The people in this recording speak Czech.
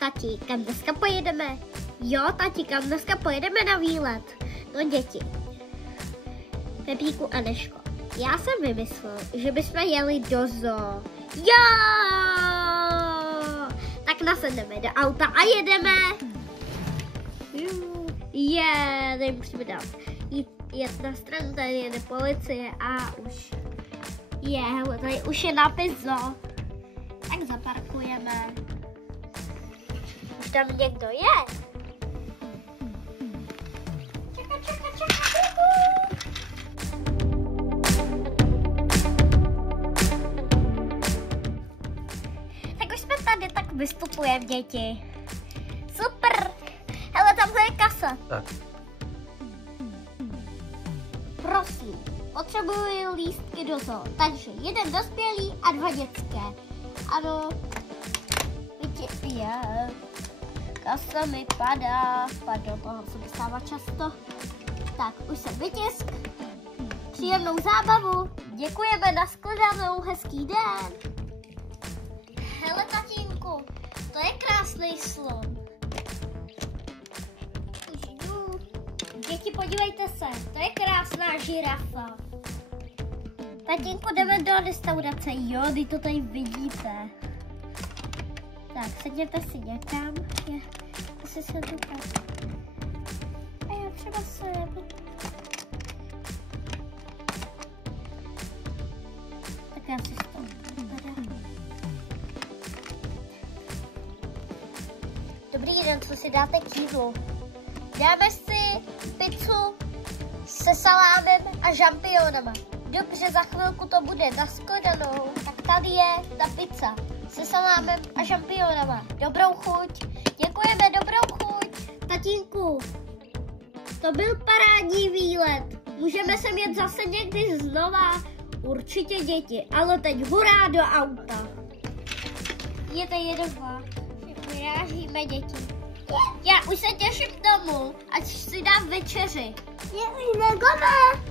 Tati, kam dneska pojedeme? Jo, tati, kam dneska pojedeme na výlet? No děti. Pepíku a Neško. Já jsem vymyslel, že bychom jeli do zoo. Jo! Tak nasedneme do auta a jedeme. Tady musíme dát jet na stranu, tady jede policie a už hele, tady už je nápis zoo. Tak zaparkujeme. Už tam někdo je. Čeká. Tak už jsme tady, tak vystupujeme, děti. Super. Hele, tamhle je kasa. Tak. Prosím, potřebuji lístky do zoo. Takže jeden dospělý a 2 dětské. Ano. Kasa mi padá. Pardon, toho se mi stává často. Tak, už jsem vytisk. Příjemnou zábavu. Děkujeme, nashledanou, hezký den. Hele, tatínku, to je krásný slon. Už jdu. Děti, podívejte se, to je krásná žirafa. Tatínku, jdeme do restaurace, jo, vy to tady vidíte. Tak, sedněte si někam. Asi se to tak. A já třeba sem. Tak já si to berem. Dobrý den, co si dáte k jídlu? Dáme si pizzu se salámem a žampionama. Dobře, za chvilku to bude, nashledanou. Tak tady je ta pizza se salámem a žampionama. Dobrou chuť. Děkujeme, dobrou chuť. Tatínku, to byl parádní výlet. Můžeme sem jet zase někdy znova. Určitě, děti, ale teď hurá do auta. Jedeme. Vyrážíme, děti. Já už se těším domů, ať si dám večeři. Jdeme.